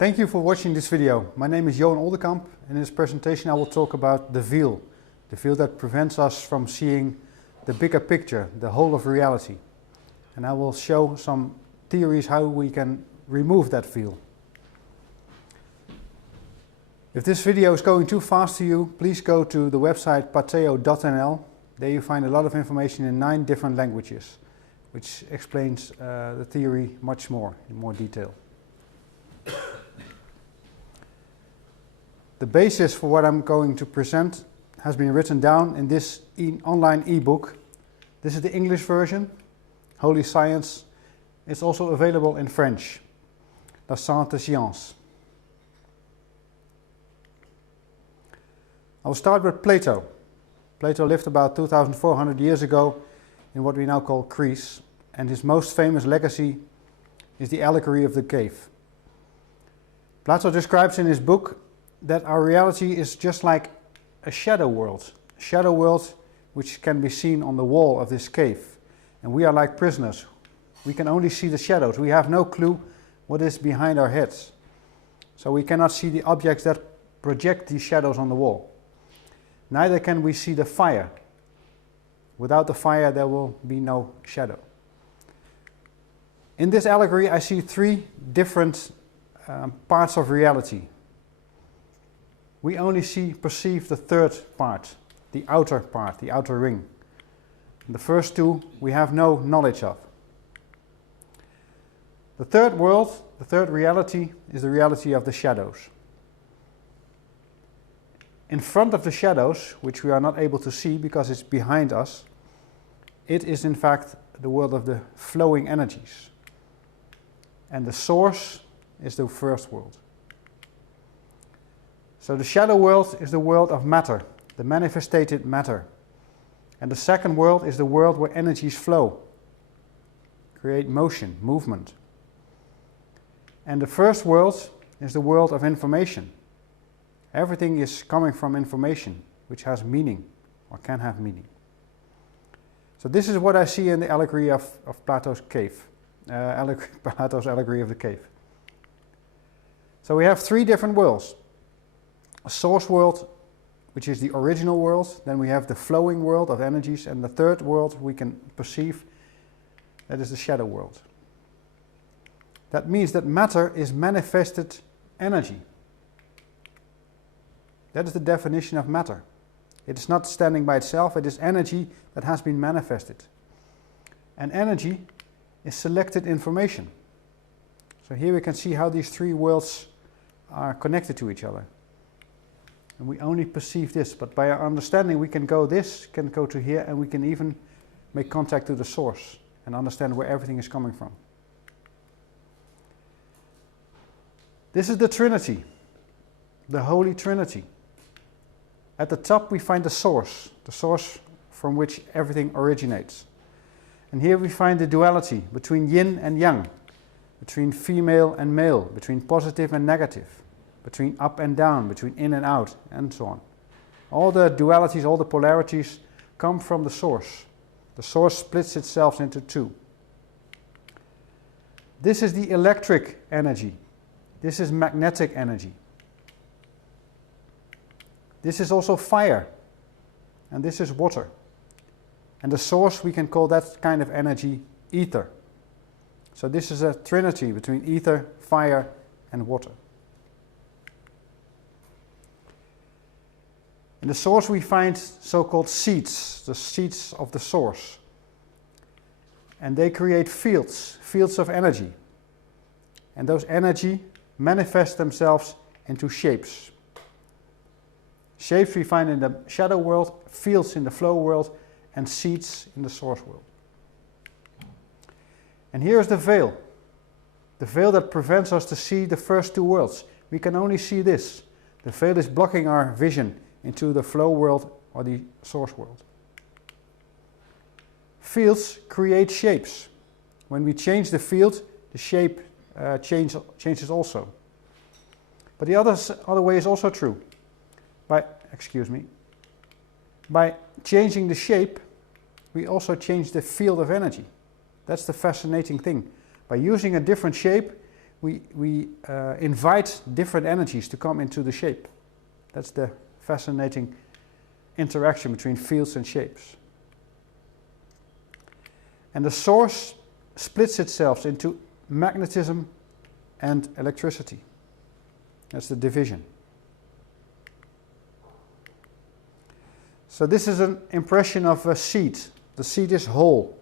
Thank you for watching this video. My name is Johan Oldenkamp, and in this presentation I will talk about the veil that prevents us from seeing the bigger picture, the whole of reality. And I will show some theories how we can remove that veil. If this video is going too fast to you, please go to the website Pateo.nl. There you find a lot of information in 9 different languages, which explains the theory much more, in more detail. The basis for what I'm going to present has been written down in this online ebook. This is the English version, Holy Science. It's also available in French, La Sainte Science. I will start with Plato. Plato lived about 2,400 years ago in what we now call Greece, and his most famous legacy is the allegory of the cave. Plato describes in his book that our reality is just like a shadow world which can be seen on the wall of this cave. And we are like prisoners. We can only see the shadows. We have no clue what is behind our heads. So we cannot see the objects that project these shadows on the wall. Neither can we see the fire. Without the fire there will be no shadow. In this allegory I see 3 different parts of reality. We only perceive the third part, the outer ring. And the first 2 we have no knowledge of. The third world, the third reality, is the reality of the shadows. In front of the shadows, which we are not able to see because it's behind us, it is in fact the world of the flowing energies. And the source is the first world. So the shadow world is the world of matter, the manifested matter. And the second world is the world where energies flow, create motion, movement. And the first world is the world of information. Everything is coming from information, which has meaning, or can have meaning. So this is what I see in the allegory of Plato's cave, Plato's allegory of the cave. So we have 3 different worlds. A source world, which is the original world. Then we have the flowing world of energies, and the third world we can perceive, that is the shadow world. That means that matter is manifested energy. That is the definition of matter. It is not standing by itself, it is energy that has been manifested. And energy is selected information. So here we can see how these 3 worlds are connected to each other. And we only perceive this, but by our understanding we can go to here, and we can even make contact to the source and understand where everything is coming from. This is the Trinity, the Holy Trinity. At the top we find the source from which everything originates. And here we find the duality between yin and yang, between female and male, between positive and negative, between up and down, between in and out, and so on. All the dualities, all the polarities come from the source. The source splits itself into 2. This is the electric energy. This is magnetic energy. This is also fire, and this is water. And the source, we can call that kind of energy ether. So this is a trinity between ether, fire, and water. In the source we find so-called seeds, the seeds of the source. And they create fields of energy. And those energy manifest themselves into shapes. Shapes we find in the shadow world, fields in the flow world, and seeds in the source world. And here is the veil that prevents us to see the first 2 worlds. We can only see this. The veil is blocking our vision into the flow world or the source world. Fields create shapes. When we change the field, the shape changes also. But the other way is also true. By changing the shape, we also change the field of energy. That's the fascinating thing. By using a different shape, we invite different energies to come into the shape. That's the fascinating interaction between fields and shapes. And the source splits itself into magnetism and electricity. That's the division. So this is an impression of a seed. The seed is whole.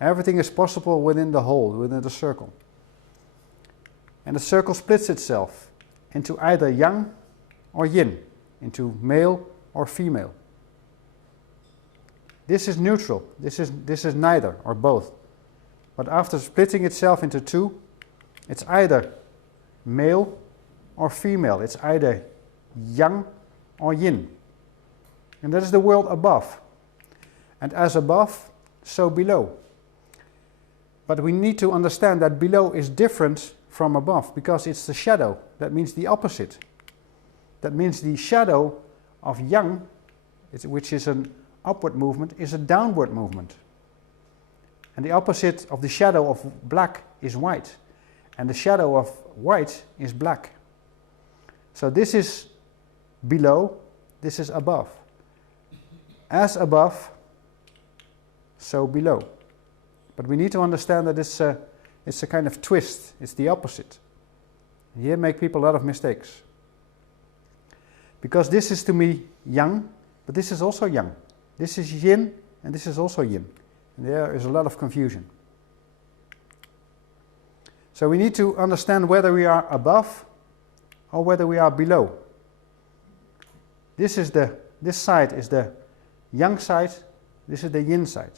Everything is possible within the whole, within the circle. And the circle splits itself into either yang or yin, into male or female. This is neutral. This is neither or both. But after splitting itself into two, it's either male or female. It's either yang or yin. And that is the world above. And as above, so below. But we need to understand that below is different from above because it's the shadow. That means the opposite. That means the shadow of yang, which is an upward movement, is a downward movement. And the opposite of the shadow of black is white. And the shadow of white is black. So this is below, this is above. As above, so below. But we need to understand that it's a kind of twist. It's the opposite. And here make people a lot of mistakes. Because this is to me yang, but this is also yang. This is yin, and this is also yin. And there is a lot of confusion. So we need to understand whether we are above or whether we are below. This side is the yang side, this is the yin side.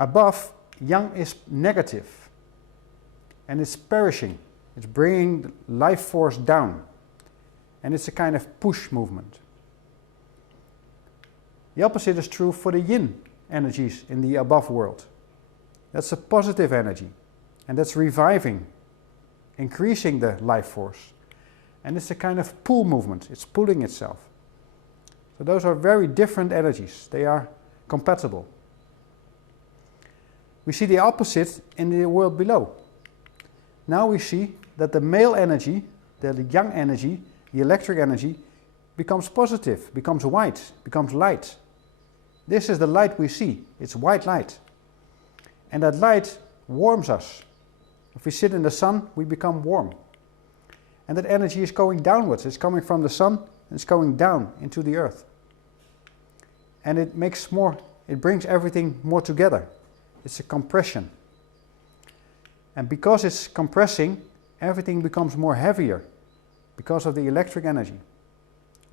Above, yang is negative and it's perishing. It's bringing life force down and it's a kind of push movement. The opposite is true for the yin energies in the above world. That's a positive energy and that's reviving, increasing the life force. And it's a kind of pull movement. It's pulling itself. So those are very different energies. They are compatible. We see the opposite in the world below. Now we see that the male energy, the yang energy, the electric energy, becomes positive, becomes white, becomes light. This is the light we see. It's white light. And that light warms us. If we sit in the sun, we become warm. And that energy is going downwards. It's coming from the sun, and it's going down into the earth. And it brings everything more together. It's a compression. And because it's compressing, everything becomes more heavier because of the electric energy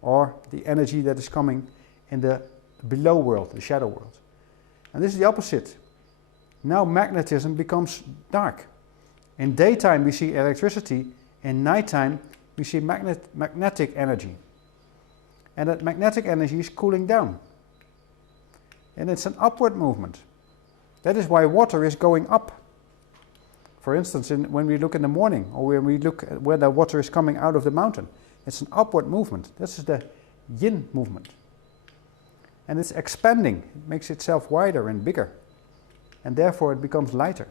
or the energy that is coming in the below world, the shadow world. And this is the opposite. Now magnetism becomes dark. In daytime we see electricity, in nighttime we see magnetic energy. And that magnetic energy is cooling down. And it's an upward movement. That is why water is going up. For instance, when we look in the morning, or when we look at where the water is coming out of the mountain, it's an upward movement. This is the yin movement. And it's expanding. It makes itself wider and bigger. And therefore it becomes lighter.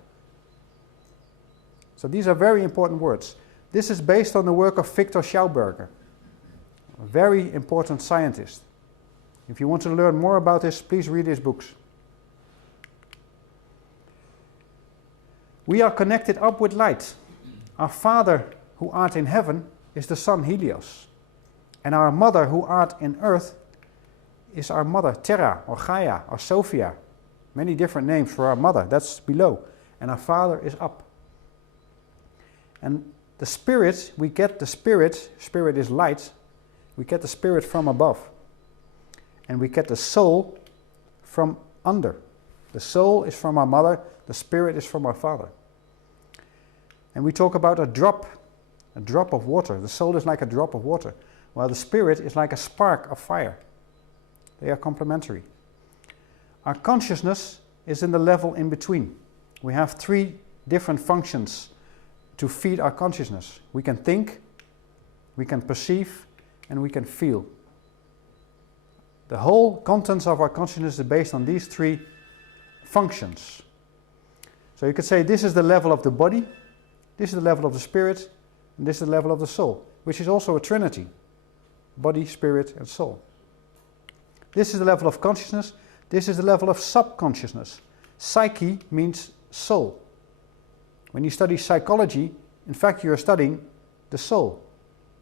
So these are very important words. This is based on the work of Victor Schauberger, a very important scientist. If you want to learn more about this, please read his books. We are connected up with light. Our Father who art in heaven is the sun Helios. And our Mother who art in earth is our Mother Terra or Gaia or Sophia. Many different names for our Mother. That's below. And our Father is up. And the Spirit, we get the Spirit is light. We get the Spirit from above. And we get the soul from under. The soul is from our Mother, the Spirit is from our Father. And we talk about a drop of water. The soul is like a drop of water, while the Spirit is like a spark of fire. They are complementary. Our consciousness is in the level in between. We have three different functions to feed our consciousness. We can think, we can perceive, and we can feel. The whole contents of our consciousness is based on these three functions. So you could say this is the level of the body, This is the level of the spirit, and this is the level of the soul, which is also a trinity. Body, spirit, and soul. This is the level of consciousness. This is the level of subconsciousness. Psyche means soul. When you study psychology, in fact you are studying the soul.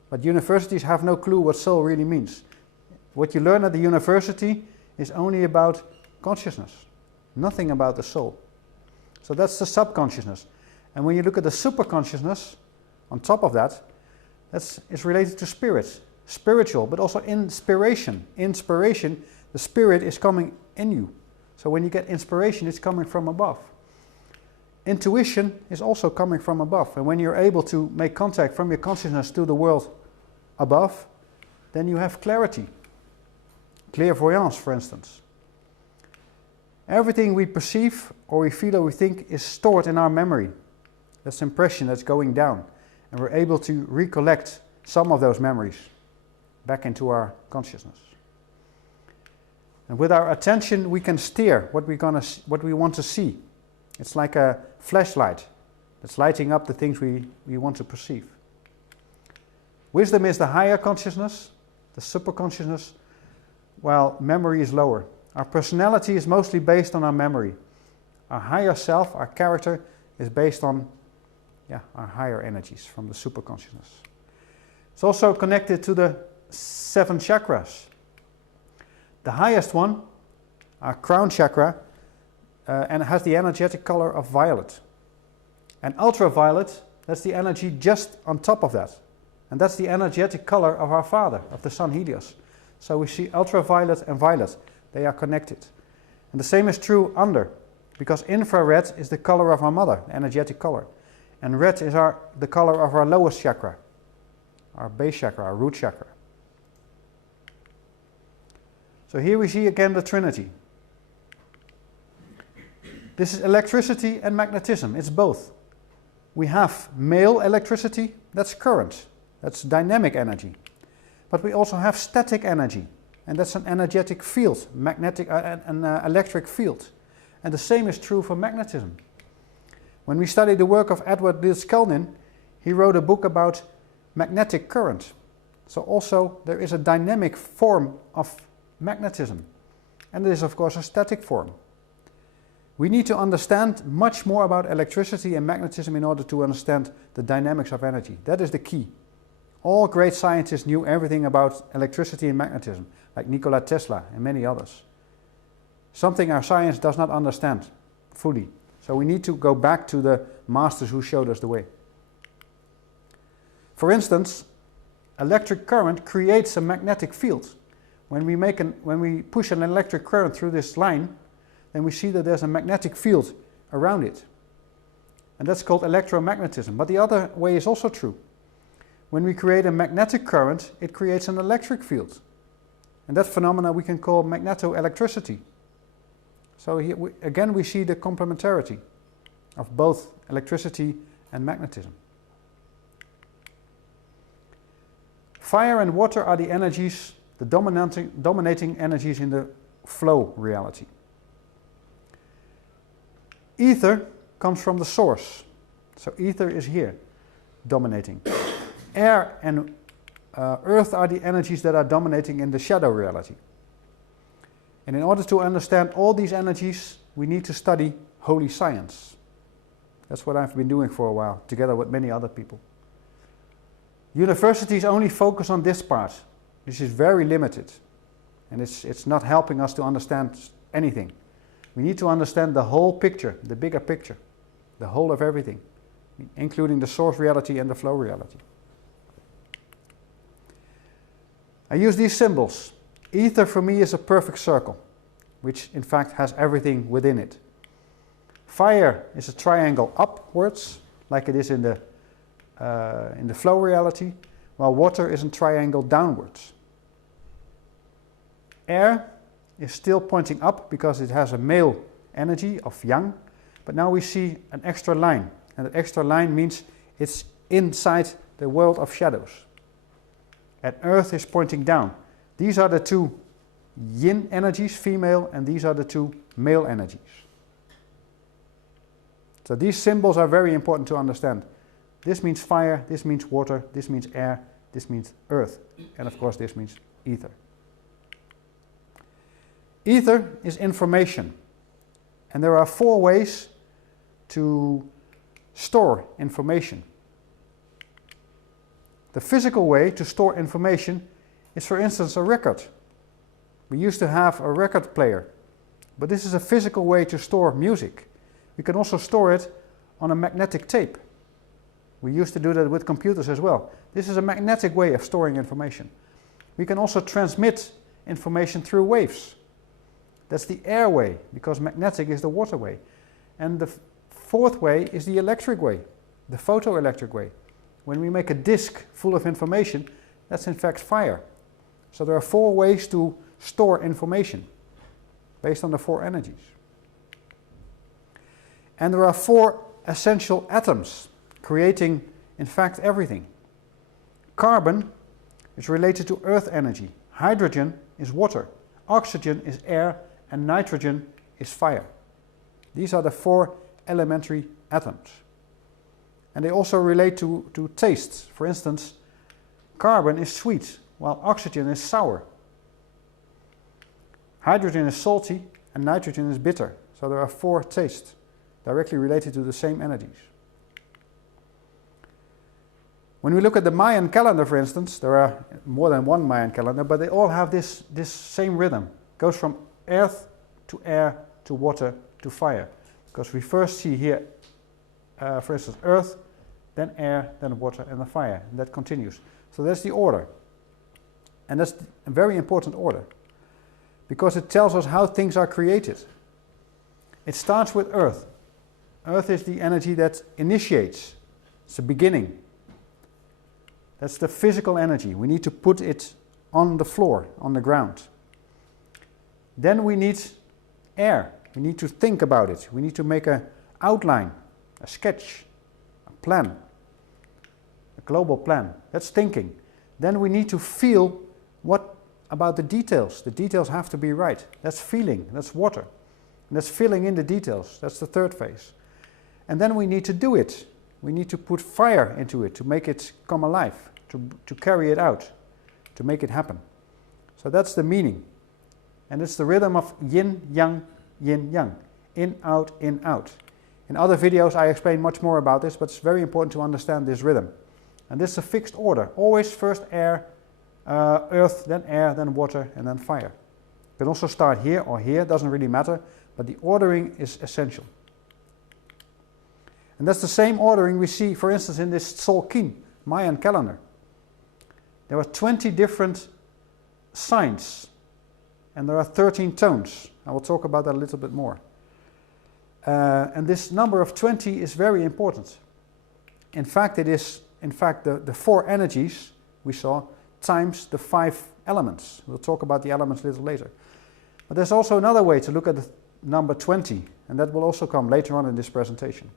But universities have no clue what soul really means. What you learn at the university is only about consciousness, nothing about the soul. So that's the subconsciousness. And when you look at the superconsciousness, on top of that, it's related to spirit, spiritual, but also inspiration. Inspiration, the spirit is coming in you. So when you get inspiration, it's coming from above. Intuition is also coming from above. And when you're able to make contact from your consciousness to the world above, then you have clarity. Clairvoyance, for instance. Everything we perceive or we feel or we think is stored in our memory. That's impression that's going down. And we're able to recollect some of those memories back into our consciousness. And with our attention we can steer what we want to see. It's like a flashlight that's lighting up the things we want to perceive. Wisdom is the higher consciousness, the superconsciousness, while memory is lower. Our personality is mostly based on our memory. Our higher self, our character, is based on our higher energies from the superconsciousness. It's also connected to the 7 chakras. The highest one, our crown chakra, and it has the energetic color of violet. And ultraviolet, that's the energy just on top of that. And that's the energetic color of our father, of the sun Helios. So we see ultraviolet and violet. They are connected. And the same is true under, because infrared is the color of our mother, the energetic color. And red is the color of our lowest chakra, our base chakra, our root chakra. So here we see again the Trinity. This is electricity and magnetism. It's both. We have male electricity, that's current, that's dynamic energy. But we also have static energy, and that's an energetic field, an electric field. And the same is true for magnetism. When we study the work of Edward Dilskelnin, he wrote a book about magnetic current. So also there is a dynamic form of magnetism. And there is of course a static form. We need to understand much more about electricity and magnetism in order to understand the dynamics of energy. That is the key. All great scientists knew everything about electricity and magnetism, like Nikola Tesla and many others. Something our science does not understand fully. So we need to go back to the masters who showed us the way. For instance, electric current creates a magnetic field. When we push an electric current through this line, then we see that there's a magnetic field around it. And that's called electromagnetism. But the other way is also true. When we create a magnetic current, it creates an electric field. And that phenomena we can call magnetoelectricity. So here again we see the complementarity of both electricity and magnetism. Fire and water are the energies, the dominating energies in the flow reality. Ether comes from the source. So ether is here, dominating. Air and earth are the energies that are dominating in the shadow reality. And in order to understand all these energies, we need to study holy science. That's what I've been doing for a while, together with many other people. Universities only focus on this part. This is very limited. And it's not helping us to understand anything. We need to understand the whole picture, the bigger picture, the whole of everything, including the source reality and the flow reality. I use these symbols. Ether for me is a perfect circle, which in fact has everything within it. Fire is a triangle upwards, like it is in the flow reality, while water is a triangle downwards. Air is still pointing up because it has a male energy of yang, but now we see an extra line, and that extra line means it's inside the world of shadows. And earth is pointing down. These are the two yin energies, female, and these are the two male energies. So these symbols are very important to understand. This means fire, this means water, this means air, this means earth, and of course this means ether. Ether is information, and there are 4 ways to store information. The physical way to store information is, for instance, a record. We used to have a record player, but this is a physical way to store music. We can also store it on a magnetic tape. We used to do that with computers as well. This is a magnetic way of storing information. We can also transmit information through waves. That's the air way, because magnetic is the water way. And the 4th way is the electric way, the photoelectric way. When we make a disk full of information, that's in fact fire. So there are 4 ways to store information based on the 4 energies. And there are 4 essential atoms creating, in fact, everything. Carbon is related to earth energy. Hydrogen is water. Oxygen is air. And nitrogen is fire. These are the 4 elementary atoms. And they also relate to tastes. For instance, carbon is sweet, while oxygen is sour. Hydrogen is salty, and nitrogen is bitter. So there are 4 tastes directly related to the same energies. When we look at the Mayan calendar, for instance, there are more than one Mayan calendar, but they all have this same rhythm. It goes from earth to air to water to fire. Because we first see here, for instance, earth, then air, then water, and then fire. And that continues. So that's the order. And that's a very important order, because it tells us how things are created. It starts with earth. Earth is the energy that initiates. It's the beginning. That's the physical energy. We need to put it on the floor, on the ground. Then we need air. We need to think about it. We need to make an outline, a sketch, a plan, a global plan. That's thinking. Then we need to feel what about the details. The details have to be right. That's feeling. That's water. And that's filling in the details. That's the 3rd phase. And then we need to do it. We need to put fire into it to make it come alive, to carry it out, to make it happen. So that's the meaning. And it's the rhythm of yin, yang, in, out, in, out. In other videos I explain much more about this, but it's very important to understand this rhythm. And this is a fixed order. Always first air, earth, then water, and then fire. You can also start here or here, doesn't really matter, but the ordering is essential. And that's the same ordering we see, for instance, in this Tzolk'in Mayan calendar. There are 20 different signs, and there are 13 tones. I will talk about that a little bit more. And this number of 20 is very important. In fact, it is the 4 energies we saw times the 5 elements. We'll talk about the elements a little later. But there's also another way to look at the number 20, and that will also come later on in this presentation.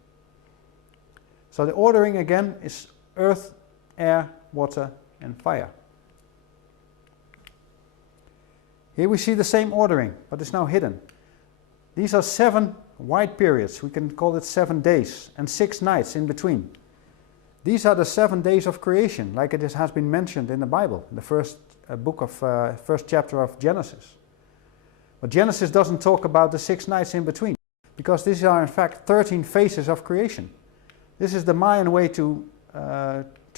So the ordering again is earth, air, water, and fire. Here we see the same ordering, but it's now hidden. These are 7 white periods. We can call it 7 days and 6 nights in between. These are the 7 days of creation, like it has been mentioned in the Bible, in the first first chapter of Genesis. But Genesis doesn't talk about the 6 nights in between, because these are in fact 13 phases of creation. This is the Mayan way to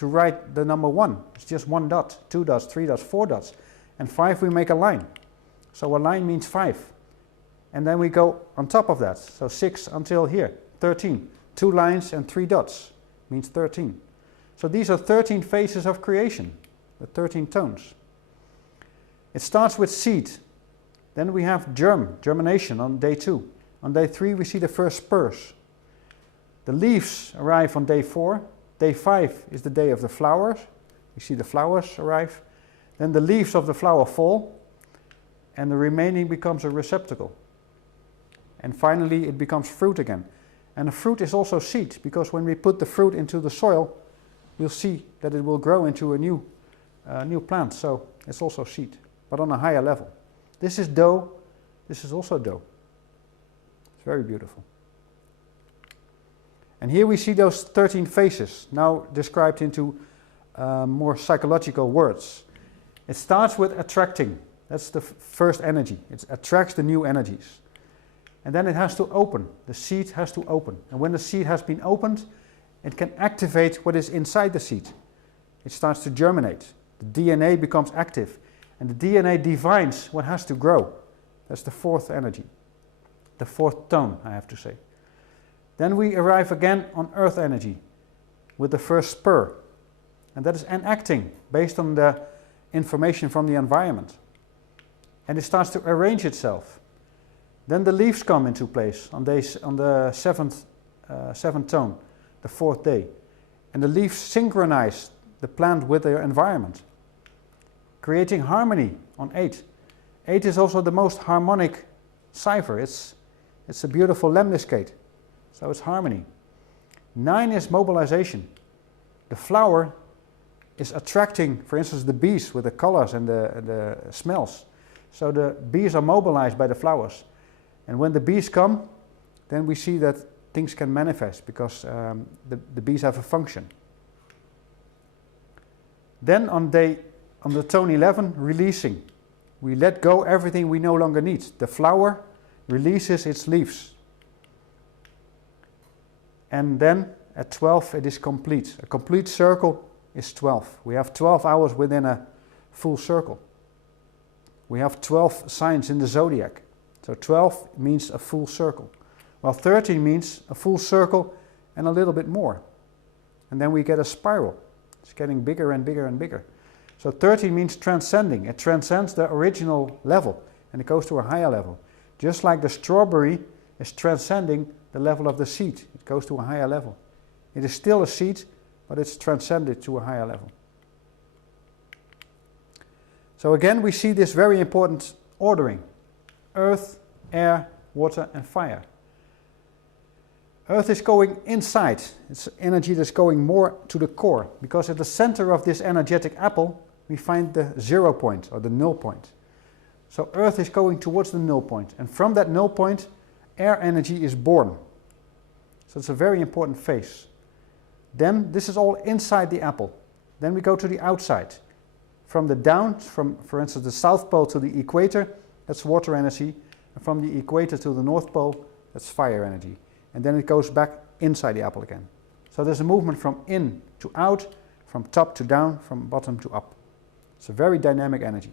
write the number 1. It's just 1 dot, 2 dots, 3 dots, 4 dots, and 5 we make a line. So a line means 5. And then we go on top of that. So 6 until here, 13. 2 lines and 3 dots means 13. So these are 13 phases of creation, the 13 tones. It starts with seed. Then we have germination on day 2. On day 3 we see the first spurs. The leaves arrive on day 4. Day 5 is the day of the flowers. You see the flowers arrive. Then the leaves of the flower fall, and the remaining becomes a receptacle. And finally it becomes fruit again. And the fruit is also seed, because when we put the fruit into the soil, we'll see that it will grow into a new plant. So it's also seed, but on a higher level. This is dough. This is also dough. It's very beautiful. And here we see those 13 phases, now described into more psychological words. It starts with attracting. That's the first energy. It attracts the new energies. And then it has to open. The seed has to open. And when the seed has been opened, it can activate what is inside the seed. It starts to germinate. The DNA becomes active. And the DNA divines what has to grow. That's the fourth energy. The fourth tone, I have to say. Then we arrive again on earth energy with the first spur. And that is enacting based on the information from the environment. And it starts to arrange itself. Then the leaves come into place on the seventh tone, the fourth day. And the leaves synchronize the plant with their environment, creating harmony on 8. 8 is also the most harmonic cipher. It's a beautiful lemniscate, so it's harmony. 9 is mobilization. The flower is attracting, for instance, the bees with the colors and the smells. So the bees are mobilized by the flowers. And when the bees come, then we see that things can manifest because the bees have a function. Then on the tone 11, releasing. We let go everything we no longer need. The flower releases its leaves. And then at 12 it is complete. A complete circle is 12. We have 12 hours within a full circle. We have 12 signs in the zodiac. So 12 means a full circle. While 13 means a full circle and a little bit more. And then we get a spiral. It's getting bigger and bigger and bigger. So 13 means transcending. It transcends the original level and it goes to a higher level. Just like the strawberry is transcending the level of the seed. It goes to a higher level. It is still a seed, but it's transcended to a higher level. So again, we see this very important ordering. Earth, air, water and fire. Earth is going inside. It's energy that's going more to the core, because at the center of this energetic apple we find the 0 point or the null point. So Earth is going towards the null point, and from that null point air energy is born. So it's a very important phase. Then this is all inside the apple. Then we go to the outside. From the down, from for instance the South Pole to the equator, that's water energy, and from the equator to the North Pole, that's fire energy. And then it goes back inside the apple again. So there's a movement from in to out, from top to down, from bottom to up. It's a very dynamic energy.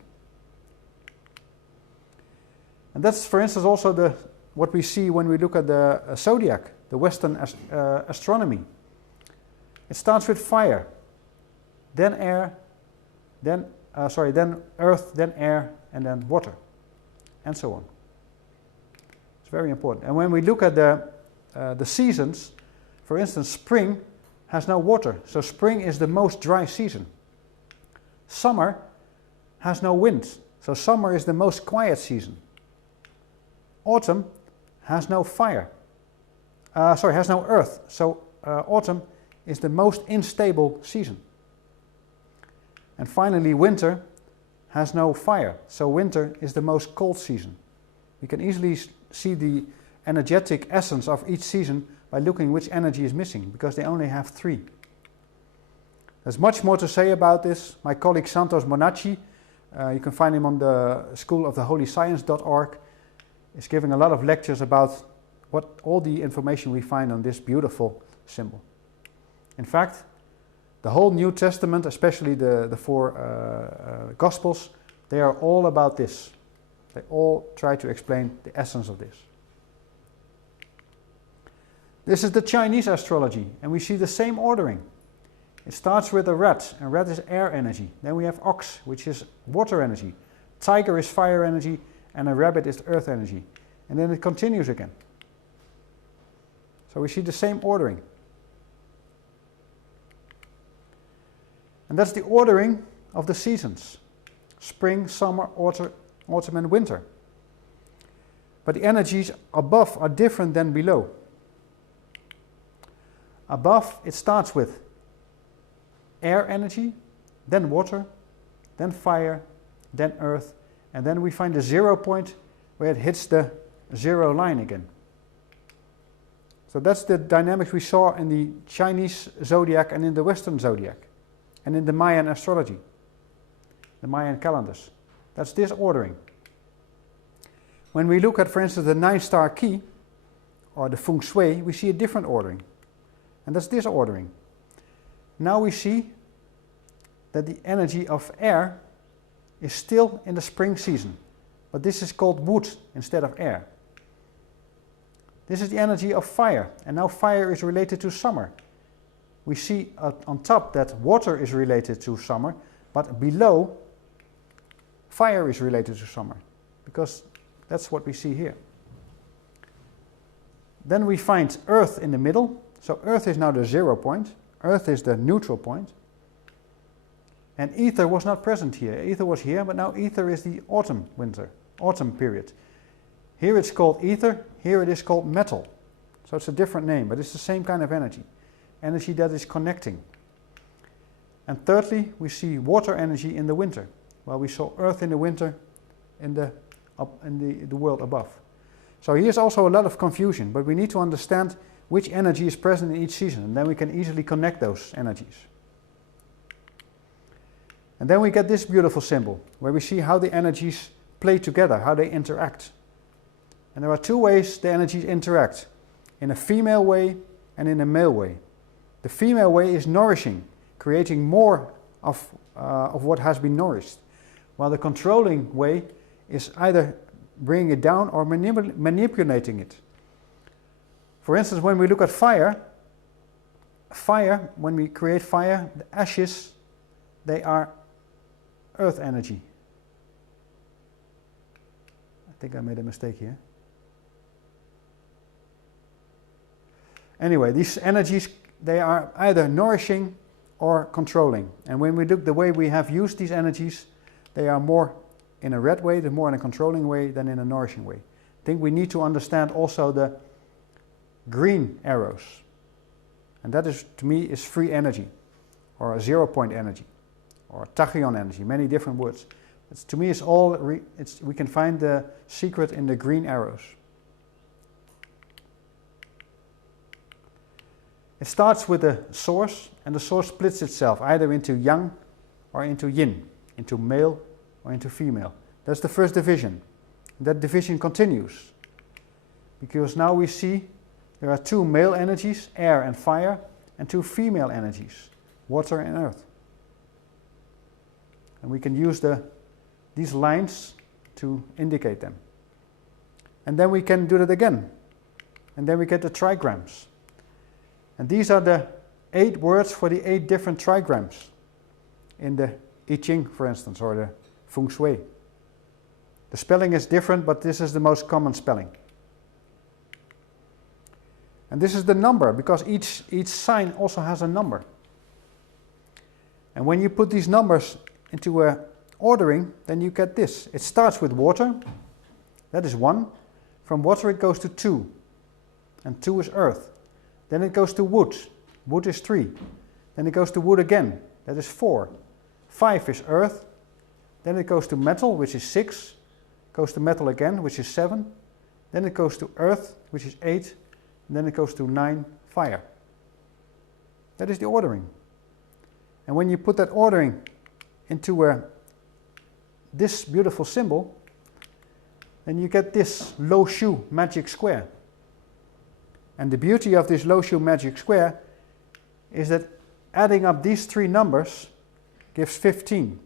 And that's, for instance, also what we see when we look at the zodiac, the Western astronomy. It starts with fire, then air, then earth, then air, and then water, and so on. It's very important. And when we look at the seasons, for instance, spring has no water, so spring is the most dry season. Summer has no wind, so summer is the most quiet season. Autumn has no fire, has no earth, so autumn is the most unstable season. And finally, winter has no fire, so winter is the most cold season. We can easily see the energetic essence of each season by looking which energy is missing, because they only have 3. There's much more to say about this. My colleague Santos Monacci, you can find him on the schooloftheholyscience.org, is giving a lot of lectures about all the information we find on this beautiful symbol. In fact, the whole New Testament, especially the 4 Gospels, they are all about this. They all try to explain the essence of this. This is the Chinese astrology, and we see the same ordering. It starts with a rat, and rat is air energy. Then we have ox, which is water energy. Tiger is fire energy, and a rabbit is earth energy. And then it continues again. So we see the same ordering. And that's the ordering of the seasons. Spring, summer, autumn and winter. But the energies above are different than below. Above it starts with air energy, then water, then fire, then earth, and then we find the 0 point where it hits the 0 line again. So that's the dynamics we saw in the Chinese zodiac and in the Western zodiac, and in the Mayan astrology, the Mayan calendars. That's this ordering. When we look at, for instance, the 9-star key, or the feng shui, we see a different ordering. And that's this ordering. Now we see that the energy of air is still in the spring season. But this is called wood instead of air. This is the energy of fire. And now fire is related to summer. We see on top that water is related to summer, but below, fire is related to summer. Because that's what we see here. Then we find earth in the middle. So earth is now the 0 point. Earth is the neutral point. And ether was not present here. Ether was here, but now ether is the autumn period. Here it's called ether, here it is called metal. So it's a different name, but it's the same kind of energy. Energy that is connecting. And thirdly, we see water energy in the winter. Well, we saw earth in the winter in the world above. So here's also a lot of confusion, but we need to understand which energy is present in each season, and then we can easily connect those energies. And then we get this beautiful symbol, where we see how the energies play together, how they interact. And there are two ways the energies interact, in a female way and in a male way. The female way is nourishing, creating more of what has been nourished, while the controlling way is either bringing it down or manipulating it. For instance, when we look at fire, when we create fire, the ashes, they are earth energy. I think I made a mistake here. Anyway, these energies, they are either nourishing or controlling. And when we look the way we have used these energies, they are more in a red way, they're more in a controlling way than in a nourishing way. I think we need to understand also the green arrows. And that is, to me, is free energy, or a 0 point energy, or tachyon energy, many different words. To me, we can find the secret in the green arrows. It starts with the source, and the source splits itself either into yang or into yin, into male or into female. That's the first division. That division continues, because now we see there are two male energies, air and fire, and two female energies, water and earth. And we can use these lines to indicate them. And then we can do that again. And then we get the trigrams. And these are the 8 words for the 8 different trigrams in the I Ching, for instance, or the feng shui. The spelling is different, but this is the most common spelling. And this is the number, because each sign also has a number. And when you put these numbers into a ordering, then you get this. It starts with water, that is 1. From water it goes to 2, and 2 is earth. Then it goes to wood, wood is 3. Then it goes to wood again, that is 4. 5 is earth. Then it goes to metal, which is 6. Goes to metal again, which is 7. Then it goes to earth, which is 8. And then it goes to 9, fire. That is the ordering. And when you put that ordering into this beautiful symbol, then you get this low shu magic square. And the beauty of this low shu magic square is that adding up these 3 numbers gives 15.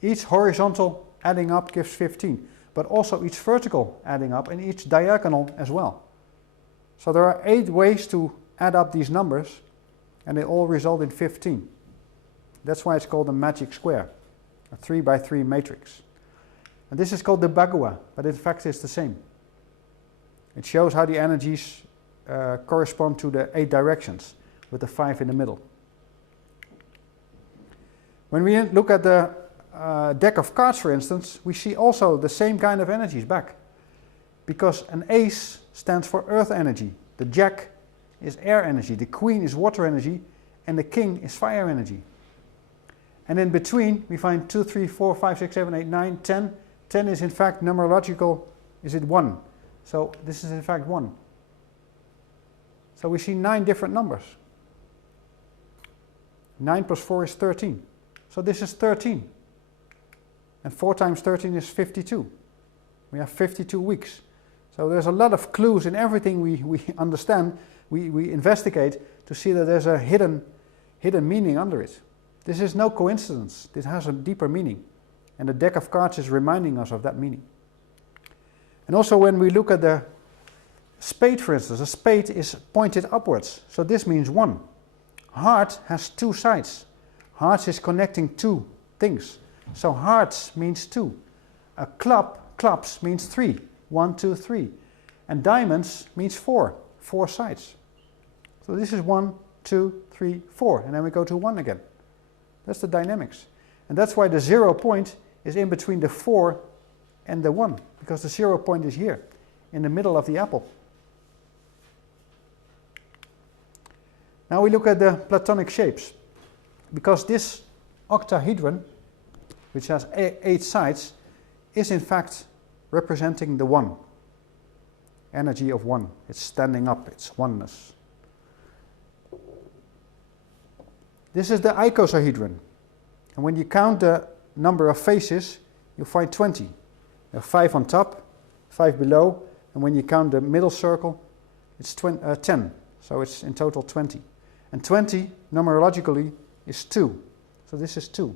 Each horizontal adding up gives 15, but also each vertical adding up and each diagonal as well. So there are 8 ways to add up these numbers, and they all result in 15. That's why it's called a magic square, a 3 by 3 matrix. And this is called the Bagua, but in fact it's the same. It shows how the energies correspond to the 8 directions, with the 5 in the middle. When we look at the deck of cards, for instance, we see also the same kind of energies back. Because an ace stands for earth energy, the jack is air energy, the queen is water energy, and the king is fire energy. And in between we find 2, 3, 4, 5, 6, 7, 8, 9, 10. 10 is in fact numerological, is it 1? So this is in fact 1. So we see 9 different numbers. 9 plus 4 is 13. So this is 13. And 4 times 13 is 52. We have 52 weeks. So there's a lot of clues in everything we understand, we investigate to see that there's a hidden meaning under it. This is no coincidence. This has a deeper meaning. And the deck of cards is reminding us of that meaning. And also when we look at the spade, for instance, a spade is pointed upwards. So this means 1. Heart has 2 sides. Hearts is connecting 2 things. So hearts means 2. A clubs means 3. 1, 2, 3. And diamonds means 4. 4 sides. So this is 1, 2, 3, 4. And then we go to 1 again. That's the dynamics. And that's why the 0 point is in between the 4 and the 1. Because the 0 point is here, in the middle of the apple. Now we look at the Platonic shapes. Because this octahedron, which has 8 sides, is in fact representing the 1. Energy of 1. It's standing up, it's oneness. This is the icosahedron. And when you count the number of faces, you find 20. There are 5 on top, 5 below, and when you count the middle circle, it's 10. So it's in total 20. And 20, numerologically, is 2. So this is 2.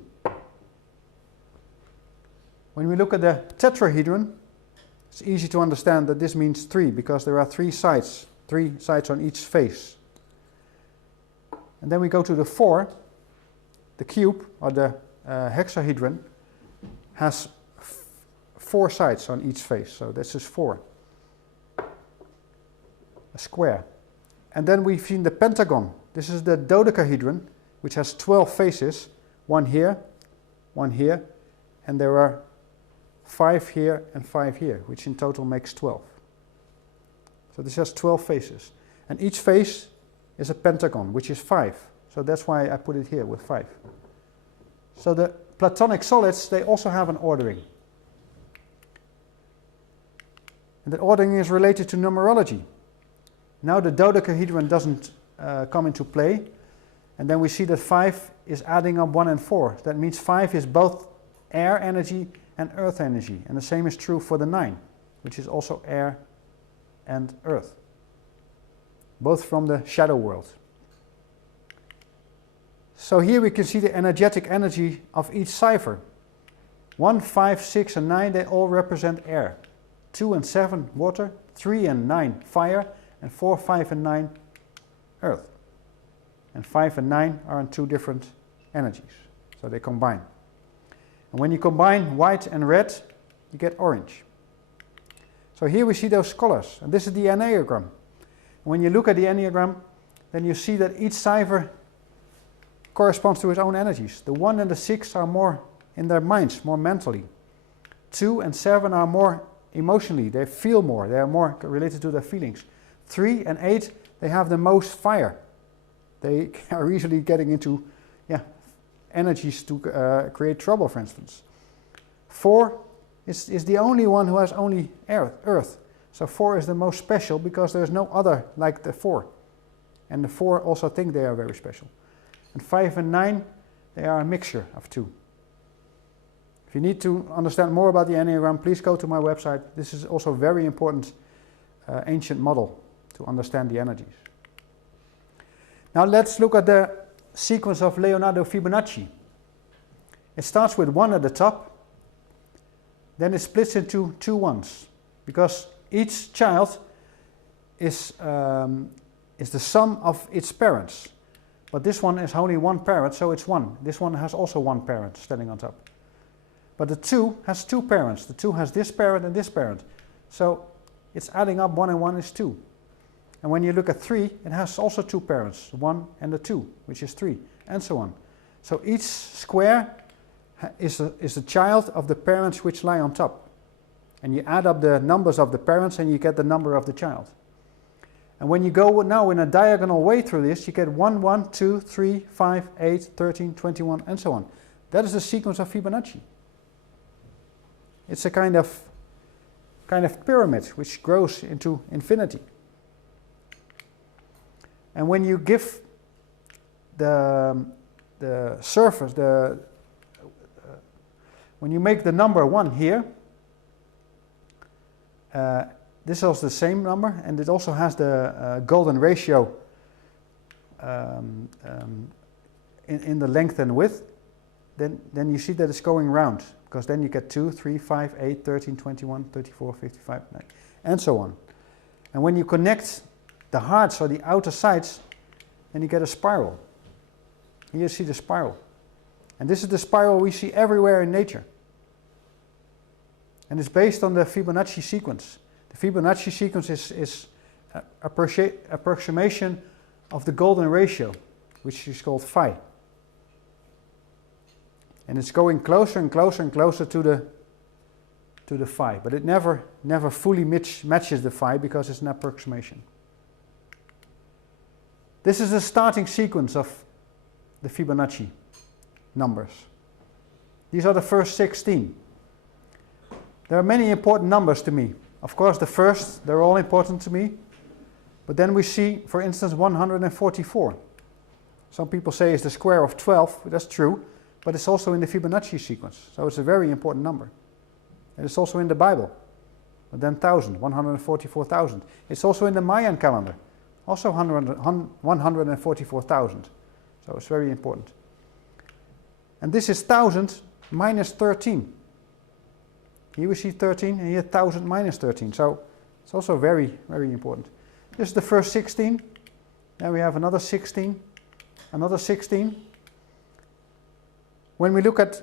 When we look at the tetrahedron, it's easy to understand that this means 3, because there are 3 sides on each face. And then we go to the 4. The cube, or the hexahedron, has 4 sides on each face, so this is 4. A square. And then we've seen the pentagon. This is the dodecahedron, which has 12 faces, 1 here, and there are 5 here and 5 here, which in total makes 12. So this has 12 faces. And each face is a pentagon, which is 5. So that's why I put it here with 5. So the Platonic solids, they also have an ordering. And that ordering is related to numerology. Now the dodecahedron doesn't come into play. And then we see that 5 is adding up 1 and 4. That means 5 is both air energy and earth energy. And the same is true for the 9, which is also air and earth. Both from the shadow world. So here we can see the energetic energy of each cipher. 1, 5, 6 and 9, they all represent air. 2 and 7, water. 3 and 9, fire. And 4, 5 and 9, earth. And 5 and 9 are in 2 different energies. So they combine. And when you combine white and red, you get orange. So here we see those colors. And this is the Enneagram. And when you look at the Enneagram, then you see that each cipher corresponds to its own energies. The 1 and the 6 are more in their minds, more mentally. 2 and 7 are more emotionally. They feel more. They are more related to their feelings. 3 and 8, they have the most fire. They are easily getting into energies to create trouble, for instance. 4 is the only one who has only earth. So 4 is the most special because there is no other like the 4. And the 4 also think they are very special. And 5 and 9, they are a mixture of 2. If you need to understand more about the Enneagram, please go to my website. This is also a very important ancient model to understand the energies. Now let's look at the sequence of Leonardo Fibonacci. It starts with 1 at the top, then it splits into 2 ones, because each child is the sum of its parents. But this one is only 1 parent, so it's 1. This one has also 1 parent standing on top. But the 2 has 2 parents. The 2 has this parent and this parent. So it's adding up 1 and 1 is 2. And when you look at 3, it has also 2 parents, 1 and the 2, which is 3, and so on. So each square is a child of the parents which lie on top. And you add up the numbers of the parents and you get the number of the child. And when you go now in a diagonal way through this, you get 1, 1, 2, 3, 5, 8, 13, 21, and so on. That is the sequence of Fibonacci. It's a kind of pyramid which grows into infinity. And when you give the surface, when you make the number 1 here, this is also the same number, and it also has the golden ratio in the length and width, then you see that it's going round, because then you get 2, 3, 5, 8, 13, 21, 34, 55, 9, and so on. And when you connect the hearts or the outer sides, then you get a spiral. Here you see the spiral. And this is the spiral we see everywhere in nature. And it's based on the Fibonacci sequence. The Fibonacci sequence is an approximation of the golden ratio, which is called phi. And it's going closer and closer and closer to the phi, but it never fully matches the phi because it's an approximation. This is the starting sequence of the Fibonacci numbers. These are the first 16. There are many important numbers to me. Of course, the first, they're all important to me. But then we see, for instance, 144. Some people say it's the square of 12. That's true. But it's also in the Fibonacci sequence. So it's a very important number. And it's also in the Bible. But then 1,000, 144,000. It's also in the Mayan calendar. Also 144,000. So it's very important. And this is 1,000 minus 13. Here we see 13, and here 1,000 minus 13. So it's also very, very important. This is the first 16. Then we have another 16, another 16. When we look at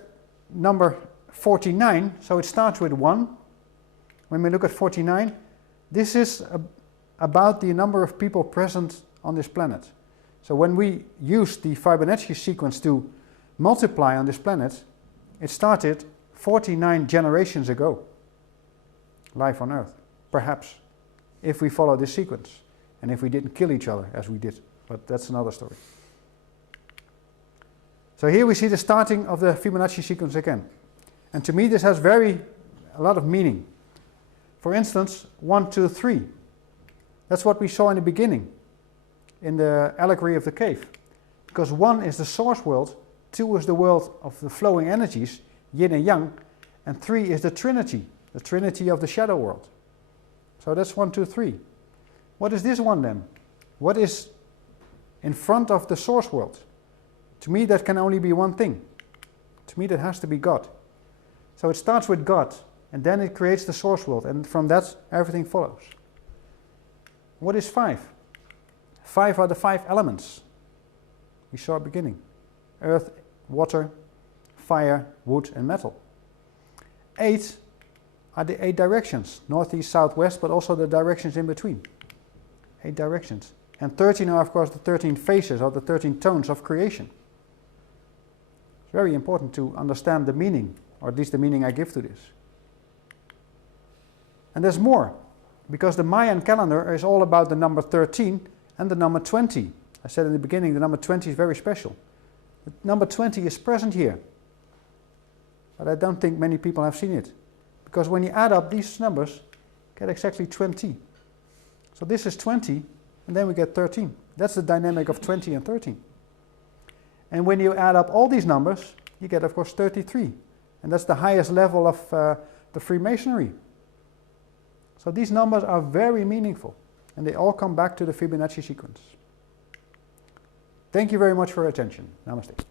number 49, so it starts with 1. When we look at 49, this is about the number of people present on this planet. So when we use the Fibonacci sequence to multiply on this planet, it started 49 generations ago, life on Earth, perhaps, if we follow this sequence, and if we didn't kill each other as we did, but that's another story. So here we see the starting of the Fibonacci sequence again. And to me this has a lot of meaning. For instance, 1, 2, 3. That's what we saw in the beginning, in the allegory of the cave. Because 1 is the source world, 2 is the world of the flowing energies, yin and yang, and 3 is the trinity of the shadow world. So that's 1, 2, 3. What is this one then? What is in front of the source world? To me that can only be one thing. To me that has to be God. So it starts with God, and then it creates the source world, and from that everything follows. What is 5? 5 are the 5 elements we saw at the beginning. Earth, water, fire, wood and metal. 8 are the 8 directions, north, east, south, west, but also the directions in between. 8 directions. And 13 are of course the 13 phases or the 13 tones of creation. It's very important to understand the meaning, or at least the meaning I give to this. And there's more, because the Mayan calendar is all about the number 13 and the number 20. I said in the beginning the number 20 is very special. The number 20 is present here. But I don't think many people have seen it. Because when you add up these numbers, you get exactly 20. So this is 20, and then we get 13. That's the dynamic of 20 and 13. And when you add up all these numbers, you get, of course, 33. And that's the highest level of the Freemasonry. So these numbers are very meaningful, and they all come back to the Fibonacci sequence. Thank you very much for your attention. Namaste.